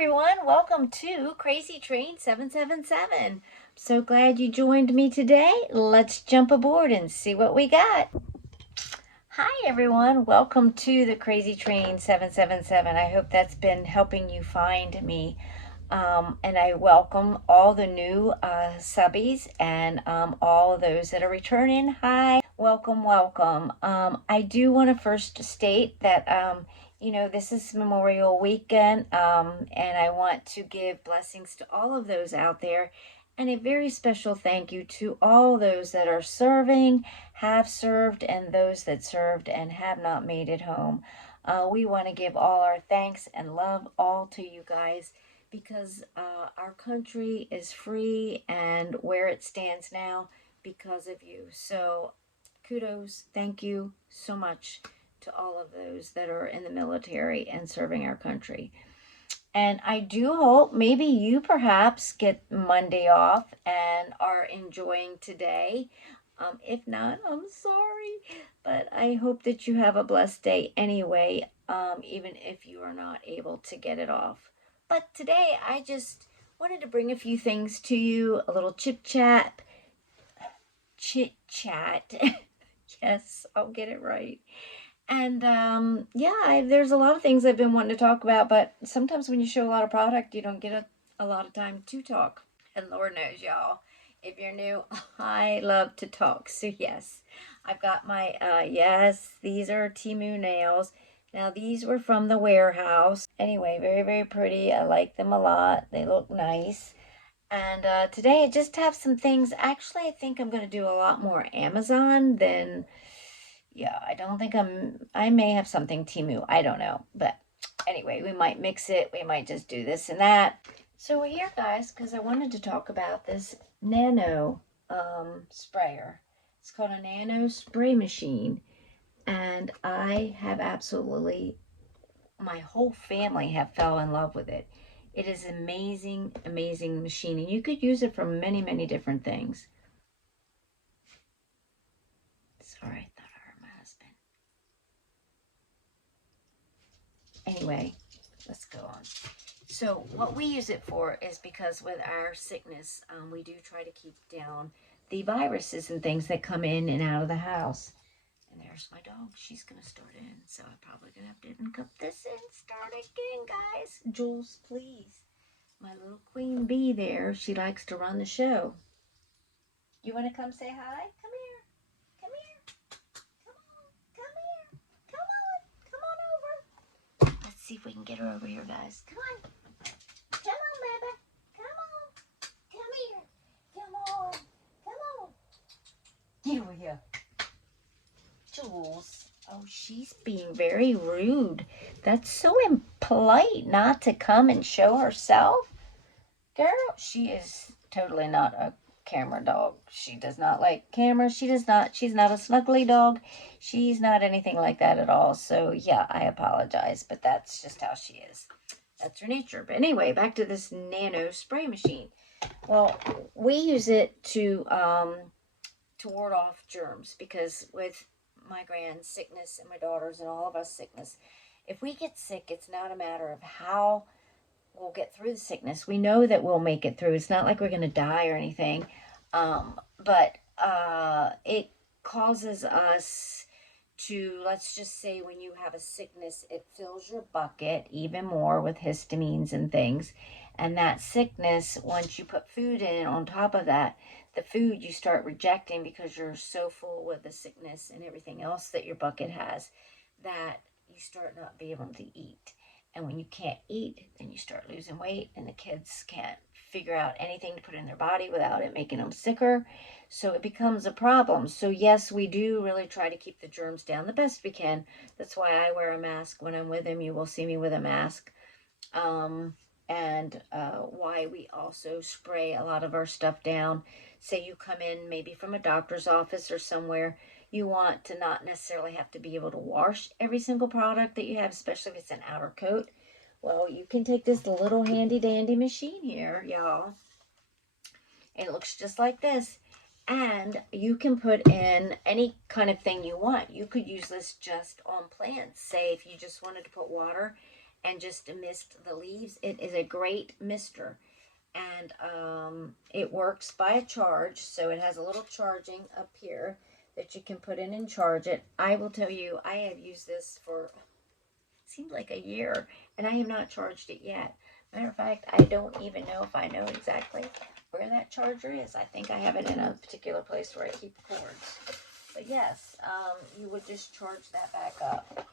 everyone, welcome to Crazy Train 777. So glad you joined me today. Let's jump aboard and see what we got. Hi everyone, welcome to the Crazy Train 777. I hope that's been helping you find me. And I welcome all the new subbies and all of those that are returning. Hi, welcome, welcome. I do want to first state that this is Memorial Weekend, and I want to give blessings to all of those out there, and a very special thank you to all those that are serving, have served, and those that served and have not made it home. We want to give all our thanks and love all to you guys, because our country is free and where it stands now because of you. So kudos, thank you so much to all of those that are in the military and serving our country. And I do hope maybe you perhaps get Monday off and are enjoying today. If not, I'm sorry, but I hope that you have a blessed day anyway, even if you are not able to get it off. But today I just wanted to bring a few things to you, a little chit chat. Yes, I'll get it right. And there's a lot of things I've been wanting to talk about, but sometimes when you show a lot of product, you don't get a lot of time to talk. And Lord knows, y'all, if you're new, I love to talk. So yes, I've got my, yes, these are Temu nails. Now these were from the warehouse. Anyway, very, very pretty. I like them a lot. They look nice. And today I just have some things. Actually, I think I'm going to do a lot more Amazon than, yeah, I don't think I may have something Temu. I don't know. But anyway, we might mix it. We might just do this and that. So we're here, guys, because I wanted to talk about this Nano sprayer. It's called a Nano spray machine. And I have absolutely, my whole family have fell in love with it. It is an amazing, amazing machine. And you could use it for many, many different things. Sorry, I thought I heard my husband. Anyway, let's go on. So what we use it for is because with our sickness, we do try to keep down the viruses and things that come in and out of the house. And there's my dog. She's going to start in. So I'm probably going to have to cup this in. Start again, guys. Jules, please. My little queen bee there. She likes to run the show. You want to come say hi? Come here. Come here. Come on. Come here. Come on. Come on over. Let's see if we can get her over here, guys. Come on. Come on, baby. Come on. Come here. Come on. Come on. Get over here. Jules. Oh, she's being very rude. That's so impolite not to come and show herself. Girl, she is totally not a camera dog. She does not like cameras. She's not a snuggly dog. She's not anything like that at all. So yeah, I apologize, but that's just how she is. That's her nature. But anyway, back to this Nano spray machine. Well, we use it to ward off germs, because with my grand's sickness and my daughter's and all of us sickness, if we get sick, it's not a matter of how we'll get through the sickness. We know that we'll make it through. It's not like we're going to die or anything. But it causes us to, let's just say when you have a sickness, it fills your bucket even more with histamines and things. And that sickness, once you put food in on top of that, the food you start rejecting because you're so full with the sickness and everything else that your bucket has, that you start not being able to eat. And when you can't eat, then you start losing weight, and the kids can't figure out anything to put in their body without it making them sicker. So it becomes a problem. So yes, we do really try to keep the germs down the best we can. That's why I wear a mask when I'm with him. You will see me with a mask. Why we also spray a lot of our stuff down. Say you come in maybe from a doctor's office or somewhere, you want to not necessarily have to be able to wash every single product that you have, especially if it's an outer coat. Well, you can take this little handy dandy machine here, y'all. It looks just like this. And you can put in any kind of thing you want. You could use this just on plants. Say if you just wanted to put water and just mist the leaves. It is a great mister. And it works by a charge, so it has a little charging up here that you can put in and charge it. I will tell you, I have used this for, seems like a year, and I have not charged it yet. Matter of fact, I don't even know if I know exactly where that charger is. I think I have it in a particular place where I keep cords. But yes, you would just charge that back up.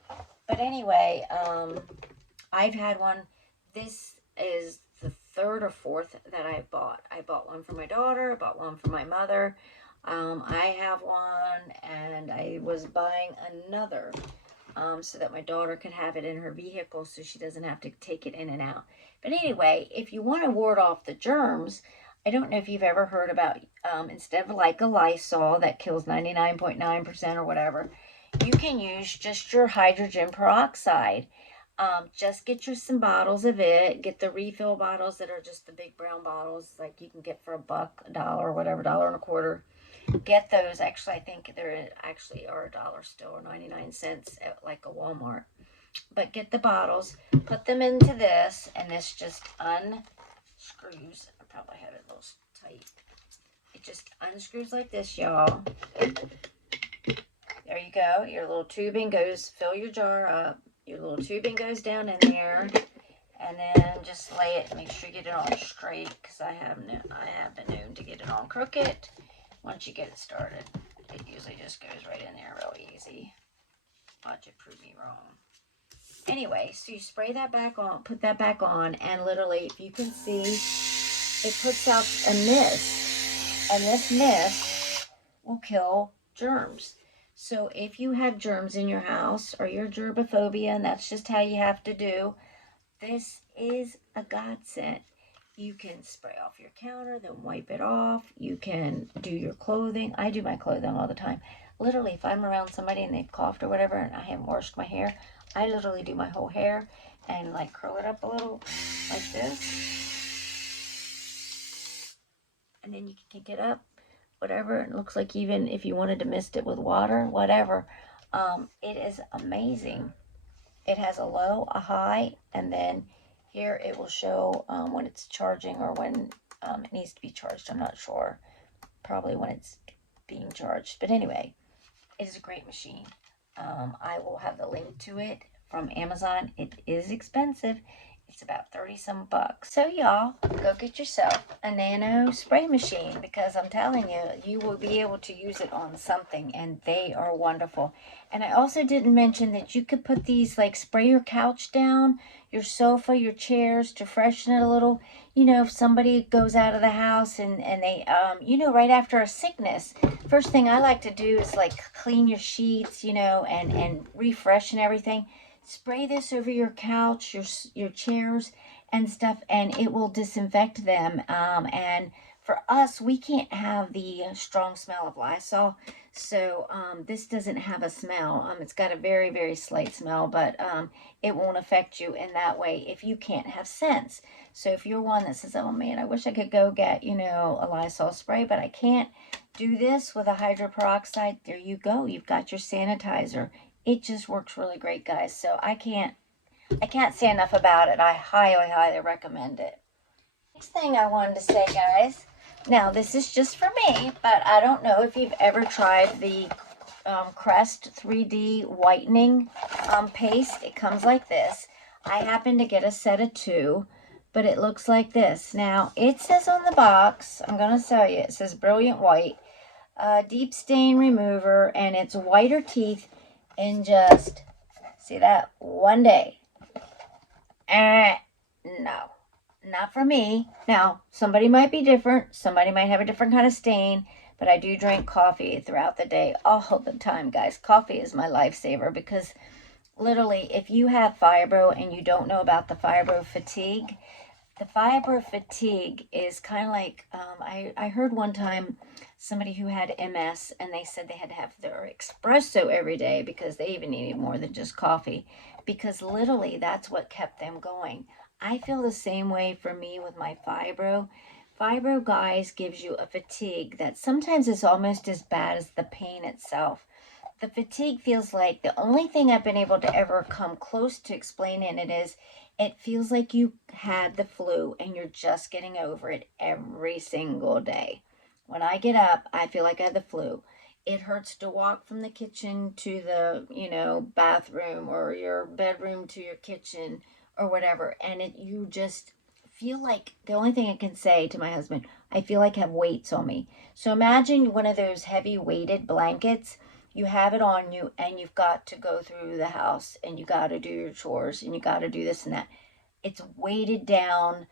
But anyway, I've had one. This is the third or fourth that I bought. I bought one for my daughter. I bought one for my mother. I have one, and I was buying another so that my daughter could have it in her vehicle so she doesn't have to take it in and out. But anyway, if you want to ward off the germs, I don't know if you've ever heard about, instead of like a Lysol that kills 99.9% or whatever, you can use just your hydrogen peroxide. Just get you some bottles of it. Get the refill bottles that are just the big brown bottles, like you can get for $1, $1, whatever, $1.25. Get those. Actually, I think there actually are $1 still, or 99 cents at like a Walmart. But get the bottles, put them into this, and this just unscrews. I probably have it a little tight. It just unscrews like this, y'all. There you go. Your little tubing goes, fill your jar up. Your little tubing goes down in there, and then just lay it. Make sure you get it on straight, because I have been known to get it on crooked. Once you get it started, it usually just goes right in there real easy. Watch it prove me wrong. Anyway, so you spray that back on, put that back on, and literally, if you can see, it puts out a mist, and this mist will kill germs. So if you have germs in your house, or you're gerbophobia, and that's just how you have to do, this is a godsend. You can spray off your counter, then wipe it off. You can do your clothing. I do my clothing all the time. Literally, if I'm around somebody and they've coughed or whatever and I haven't washed my hair, I literally do my whole hair and like curl it up a little like this. And then you can kick it up, whatever. It looks like even if you wanted to mist it with water, whatever. It is amazing. It has a low, a high, and then here it will show when it's charging or when it needs to be charged. I'm not sure. Probably when it's being charged. But anyway, it is a great machine. I will have the link to it from Amazon. It is expensive. It's about 30 some bucks. So y'all, go get yourself a Nano spray machine, because I'm telling you, you will be able to use it on something, and they are wonderful. And I also didn't mention that you could put these, like, spray your couch down, your sofa, your chairs, to freshen it a little. You know, if somebody goes out of the house and they, you know, right after a sickness, first thing I like to do is like clean your sheets, you know, and refresh and everything. Spray this over your couch, your chairs and stuff, and it will disinfect them. And for us, we can't have the strong smell of Lysol, so this doesn't have a smell. It's got a very, very slight smell, but it won't affect you in that way if you can't have scents. So if you're one that says, oh man, I wish I could go get, you know, a Lysol spray, but I can't do this with a hydroperoxide, there you go. You've got your sanitizer. It just works really great, guys. So I can't say enough about it. I highly, highly recommend it. Next thing I wanted to say, guys, now this is just for me, but I don't know if you've ever tried the Crest 3D whitening paste. It comes like this. I happen to get a set of 2, but it looks like this. Now, it says on the box, I'm going to show you, it says Brilliant White, Deep Stain Remover, and it's whiter teeth in just, see that, 1 day. No, not for me. Now, somebody might be different. Somebody might have a different kind of stain, but I do drink coffee throughout the day all the time, guys. Coffee is my lifesaver, because literally, if you have fibro and you don't know about the fibro fatigue, the fibro fatigue is kind of like, I heard one time somebody who had MS, and they said they had to have their espresso every day because they even needed more than just coffee, because literally that's what kept them going. I feel the same way for me with my fibro. Fibro, guys, gives you a fatigue that sometimes is almost as bad as the pain itself. The fatigue feels like, the only thing I've been able to ever come close to explaining it is, It feels like you had the flu and you're just getting over it every single day. When I get up, I feel like I have the flu. It hurts to walk from the kitchen to the, bathroom, or your bedroom to your kitchen, or whatever. And you just feel like, the only thing I can say to my husband, I feel like I have weights on me. So imagine one of those heavy weighted blankets. You have it on you and you've got to go through the house and you got to do your chores and you got to do this and that. It's weighted down,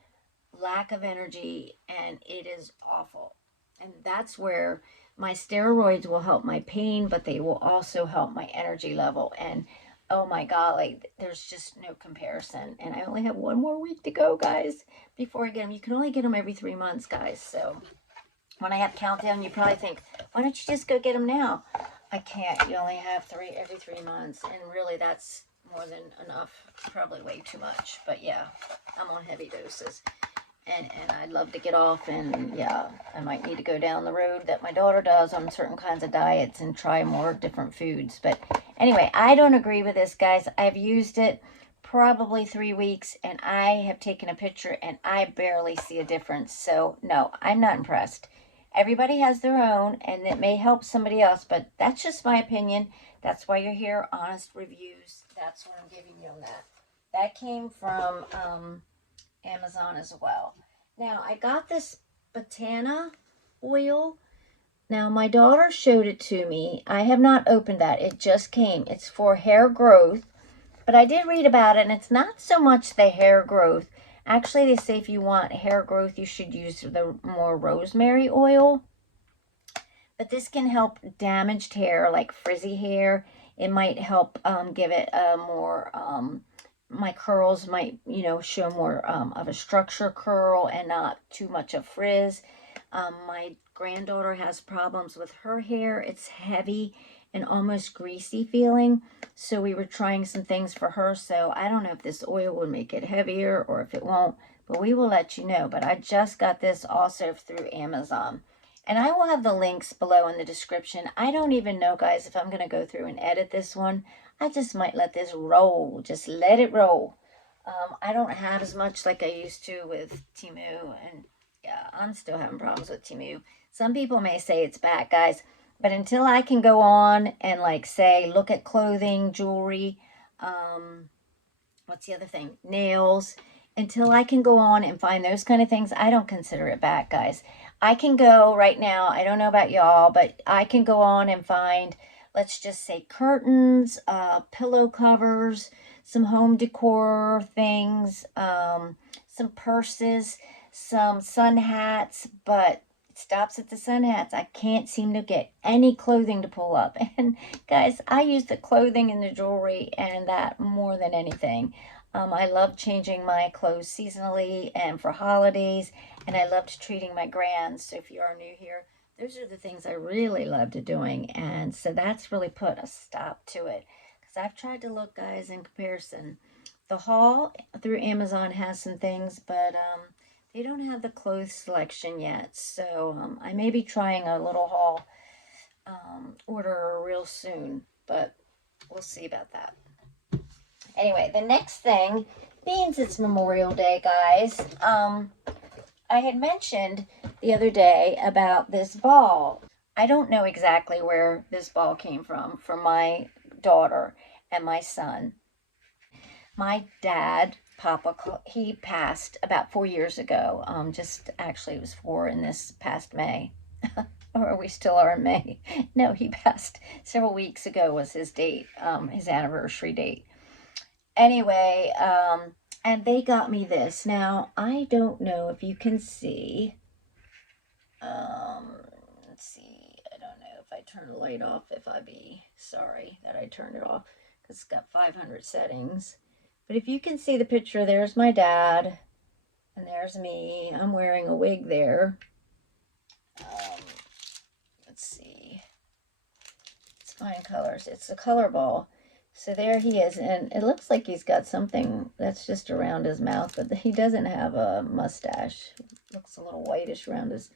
lack of energy, and it is awful. And that's where my steroids will help my pain, but they will also help my energy level. And oh my God, like there's just no comparison. And I only have one more week to go, guys, before I get them. You can only get them every 3 months, guys. So when I have countdown, you probably think, why don't you just go get them now? I can't. You only have three every 3 months. And really, that's more than enough. Probably way too much. But yeah, I'm on heavy doses. And I'd love to get off, and yeah, I might need to go down the road that my daughter does on certain kinds of diets and try more different foods. But anyway, I don't agree with this, guys. I've used it probably 3 weeks, and I have taken a picture, and I barely see a difference. So no, I'm not impressed. Everybody has their own, and it may help somebody else, but that's just my opinion. That's why you're here, honest reviews. That's what I'm giving you on that. That came from Amazon as well. Now, I got this Botana oil. Now, my daughter showed it to me. I have not opened that. It just came. It's for hair growth. But I did read about it, and it's not so much the hair growth. Actually, they say if you want hair growth, you should use the more rosemary oil. But this can help damaged hair, like frizzy hair. It might help give it a more my curls might, show more of a structure curl and not too much of frizz. My granddaughter has problems with her hair. It's heavy and almost greasy feeling. So we were trying some things for her. So I don't know if this oil will make it heavier or if it won't, but we will let you know. But I just got this also through Amazon. And I will have the links below in the description. I don't even know, guys, if I'm going to go through and edit this one. I just might let this roll. Just let it roll. I don't have as much like I used to with Temu. And yeah, I'm still having problems with Temu. Some people may say it's bad, guys. But until I can go on and like say, look at clothing, jewelry, what's the other thing? Nails. Until I can go on and find those kind of things, I don't consider it bad, guys. I can go right now, I don't know about y'all, but I can go on and find, let's just say, curtains, pillow covers, some home decor things, some purses, some sun hats, but it stops at the sun hats. I can't seem to get any clothing to pull up. And guys, I use the clothing and the jewelry and that more than anything. I love changing my clothes seasonally and for holidays, and I loved treating my grands. So if you are new here, those are the things I really loved doing, and so that's really put a stop to it. Because I've tried to look, guys, in comparison. The haul through Amazon has some things, but they don't have the clothes selection yet. So I may be trying a little haul order real soon, but we'll see about that. Anyway, the next thing, being it's Memorial Day, guys, I had mentioned the other day about this ball. I don't know exactly where this ball came from for my daughter and my son. My dad, Papa, he passed about 4 years ago. Just actually, it was 4 in this past May. Or we still are in May. No, he passed several weeks ago was his date, his anniversary date. Anyway, and they got me this. Now, I don't know if you can see. Let's see. I don't know if I turn the light off, if I'd be sorry that I turned it off, because it's got 500 settings. But if you can see the picture, there's my dad, and there's me. I'm wearing a wig there. Let's see. It's fine colors. It's a color ball. So there he is, and it looks like he's got something that's just around his mouth, but he doesn't have a mustache. Looks a little whitish around his,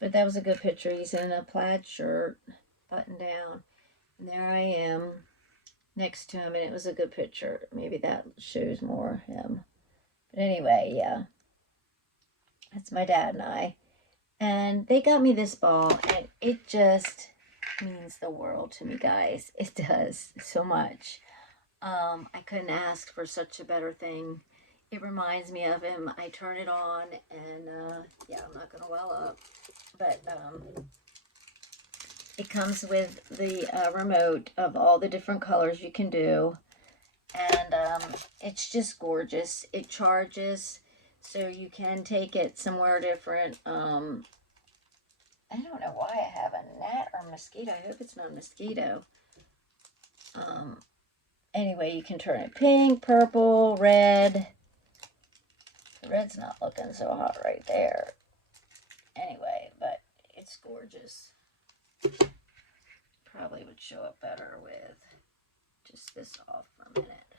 but that was a good picture. He's in a plaid shirt, button down, and there I am next to him, and it was a good picture. Maybe that shows more him. But anyway, yeah, that's my dad and I. And they got me this ball, and it just means the world to me, guys. It does so much. I couldn't ask for such a better thing. It reminds me of him. I turn it on, and yeah, I'm not gonna well up, but it comes with the remote of all the different colors you can do, and it's just gorgeous. It charges, so you can take it somewhere different. I don't know why I have a gnat or mosquito. I hope it's not a mosquito. Anyway, you can turn it pink, purple, red. The red's not looking so hot right there. Anyway, but it's gorgeous. Probably would show up better with just this off for a minute.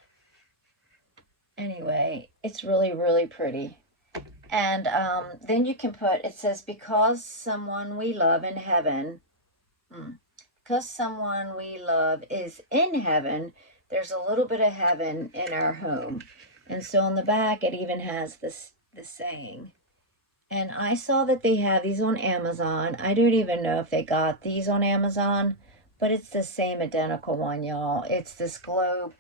Anyway, it's really, really pretty. And then you can put, it says, because someone we love in heaven, because someone we love is in heaven, there's a little bit of heaven in our home. And so on the back, it even has this saying. And I saw that they have these on Amazon. I don't even know if they got these on Amazon, but it's the same identical one, y'all. It's this globe.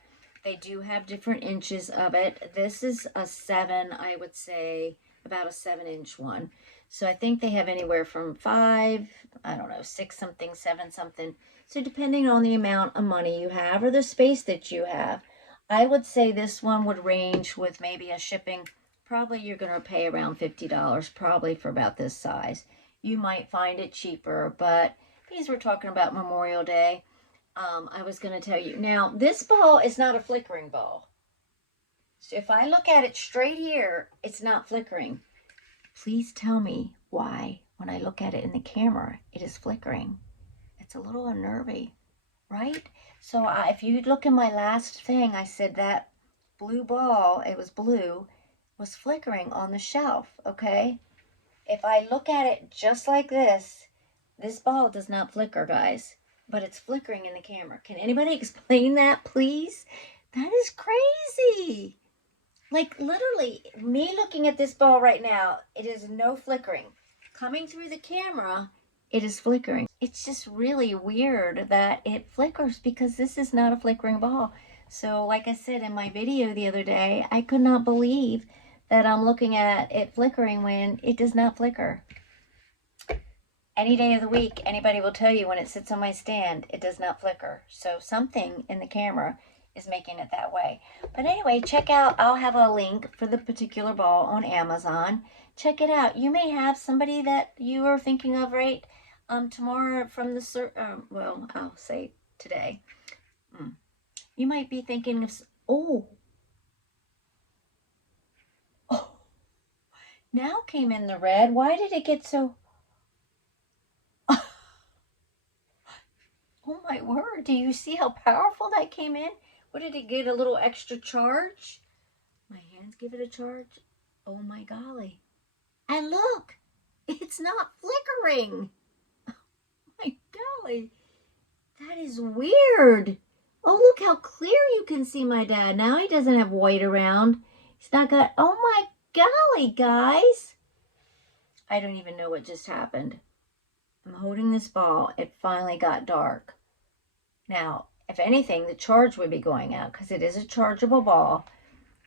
They do have different inches of it. This is a 7, I would say, about a 7-inch one. So I think they have anywhere from 5, I don't know, 6 something, 7 something. So depending on the amount of money you have or the space that you have, I would say this one would range with maybe a shipping. Probably you're going to pay around $50 probably for about this size. You might find it cheaper, but because we're talking about Memorial Day, I was going to tell you. Now, this ball is not a flickering ball. So if I look at it straight here, it's not flickering. Please tell me why, when I look at it in the camera, it is flickering. It's a little unnerving, right? So if you look in my last thing, I said that blue ball, it was blue, was flickering on the shelf, okay? If I look at it just like this ball does not flicker, guys, but it's flickering in the camera. Can anybody explain that, please? That is crazy. Like, literally, me looking at this ball right now, it is no flickering. Coming through the camera, it is flickering. It's just really weird that it flickers because this is not a flickering ball. So, like I said in my video the other day, I could not believe that I'm looking at it flickering when it does not flicker. Any day of the week, anybody will tell you when it sits on my stand, it does not flicker. So something in the camera is making it that way. But anyway, check out, I'll have a link for the particular ball on Amazon. Check it out. You may have somebody that you are thinking of right tomorrow from the, well, I'll say today. You might be thinking of, oh, now came in the red. Why did it get so... Oh my word, do you see how powerful that came in? What did it get, a little extra charge? My hands give it a charge. Oh my golly. And look, it's not flickering. Oh my golly. That is weird. Oh, look how clear you can see my dad. Now he doesn't have white around. He's not got, oh my golly, guys. I don't even know what just happened. I'm holding this ball. It finally got dark. Now, if anything, the charge would be going out because it is a chargeable ball.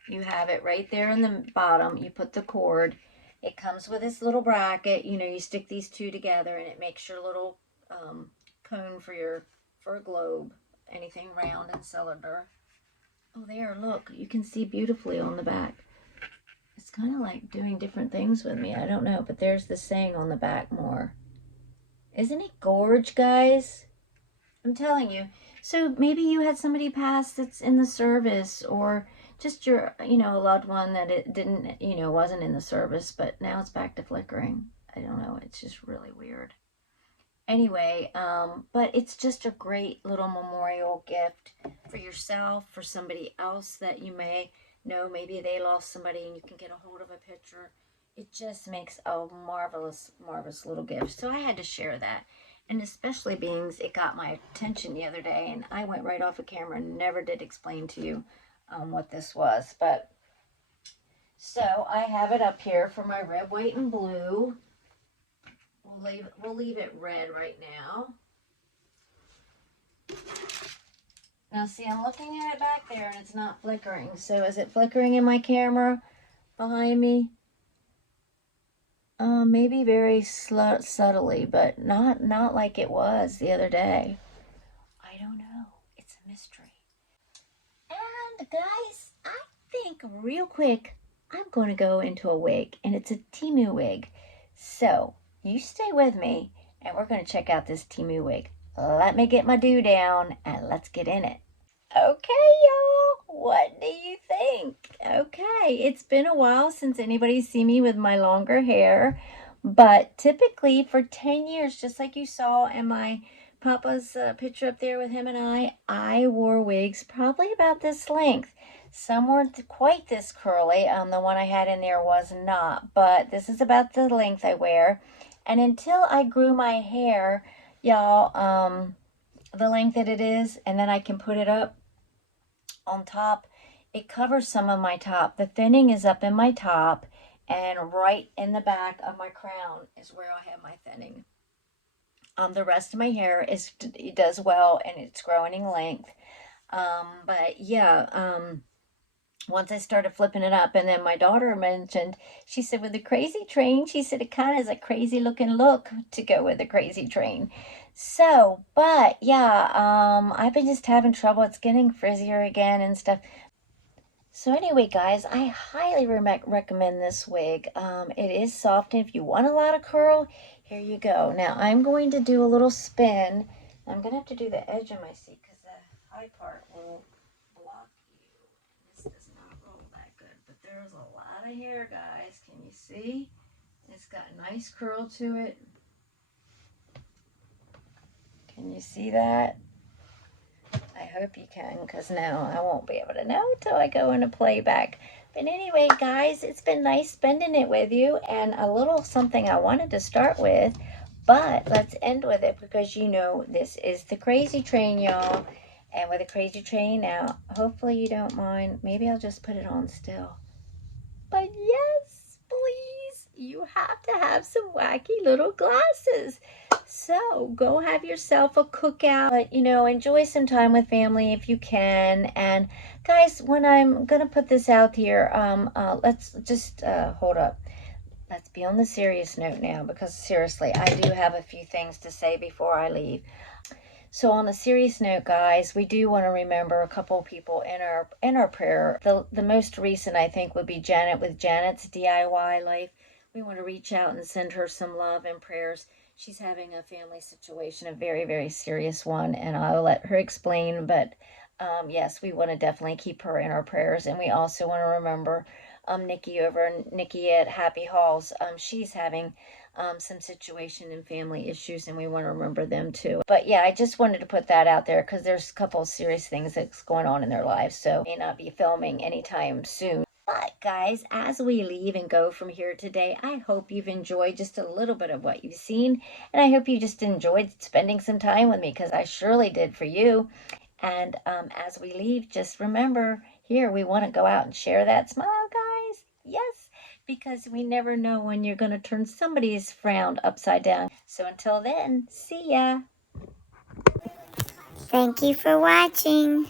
You have it right there in the bottom. You put the cord. It comes with this little bracket. You know, you stick these two together and it makes your little cone for a globe. Anything round and cylinder. Oh, there, look. You can see beautifully on the back. It's kind of like doing different things with me. I don't know, but there's the saying on the back more. Isn't it gorge, guys? I'm telling you. So maybe you had somebody pass that's in the service, or just your, a loved one that it didn't, wasn't in the service, but now it's back to flickering. I don't know. It's just really weird. Anyway, but it's just a great little memorial gift for yourself, for somebody else that you may know. Maybe they lost somebody and you can get a hold of a picture. It just makes a marvelous, marvelous little gift. So I had to share that. And especially being it got my attention the other day, and I went right off of camera and never did explain to you what this was. But So I have it up here for my red, white, and blue. We'll leave it red right now. Now see, I'm looking at it back there and it's not flickering. So is it flickering in my camera behind me? Maybe very subtly, but not like it was the other day. I don't know. It's a mystery. And guys, I think real quick, I'm going to go into a wig, and it's a Temu wig. So you stay with me, and we're going to check out this Temu wig. Let me get my do down, and let's get in it. Okay, y'all, what do you think? Okay, it's been a while since anybody's seen me with my longer hair, but typically for 10 years, just like you saw in my Papa's picture up there with him and I wore wigs probably about this length. Some weren't quite this curly. The one I had in there was not, but this is about the length I wear. And until I grew my hair, y'all, the length that it is, and then I can put it up on top, it covers some of my top. The thinning is up in my top, and right in the back of my crown is where I have my thinning. The rest of my hair it does well, and it's growing in length. But yeah, once I started flipping it up, and then my daughter mentioned, she said with the crazy train, she said it kind of is a crazy looking look to go with the crazy train. So, but yeah, I've been just having trouble. It's getting frizzier again and stuff. So anyway, guys, I highly recommend this wig. It is soft, and if you want a lot of curl, here you go. Now, I'm going to do a little spin. I'm going to have to do the edge of my seat because the high part will block you. This does not roll that good, but there's a lot of hair, guys. Can you see? It's got a nice curl to it. Can you see that? I hope you can, because now I won't be able to know until I go into playback. But anyway, guys, it's been nice spending it with you, and a little something I wanted to start with, but let's end with it because you know this is the crazy train, y'all. And with the crazy train now, hopefully you don't mind. Maybe I'll just put it on still. But yes, please, you have to have some wacky little glasses. So go have yourself a cookout, but you know, enjoy some time with family if you can. And guys, when I'm gonna put this out here, let's just hold up. Let's be on the serious note now, because seriously, I do have a few things to say before I leave. So on a serious note, guys, we do want to remember a couple of people in our prayer. The most recent, I think, would be Janet with Janet's DIY life. We want to reach out and send her some love and prayers. She's having a family situation, a very, very serious one, and I'll let her explain. But yes, we want to definitely keep her in our prayers, and we also want to remember Nikki Nikki at Happy Halls. She's having some situation and family issues, and we want to remember them too. But yeah, I just wanted to put that out there because there's a couple of serious things that's going on in their lives, so may not be filming anytime soon. But guys, as we leave and go from here today, I hope you've enjoyed just a little bit of what you've seen, and I hope you just enjoyed spending some time with me, because I surely did for you. And as we leave, just remember, here we want to go out and share that smile, guys. Yes, because we never know when you're going to turn somebody's frown upside down. So until then, see ya. Thank you for watching.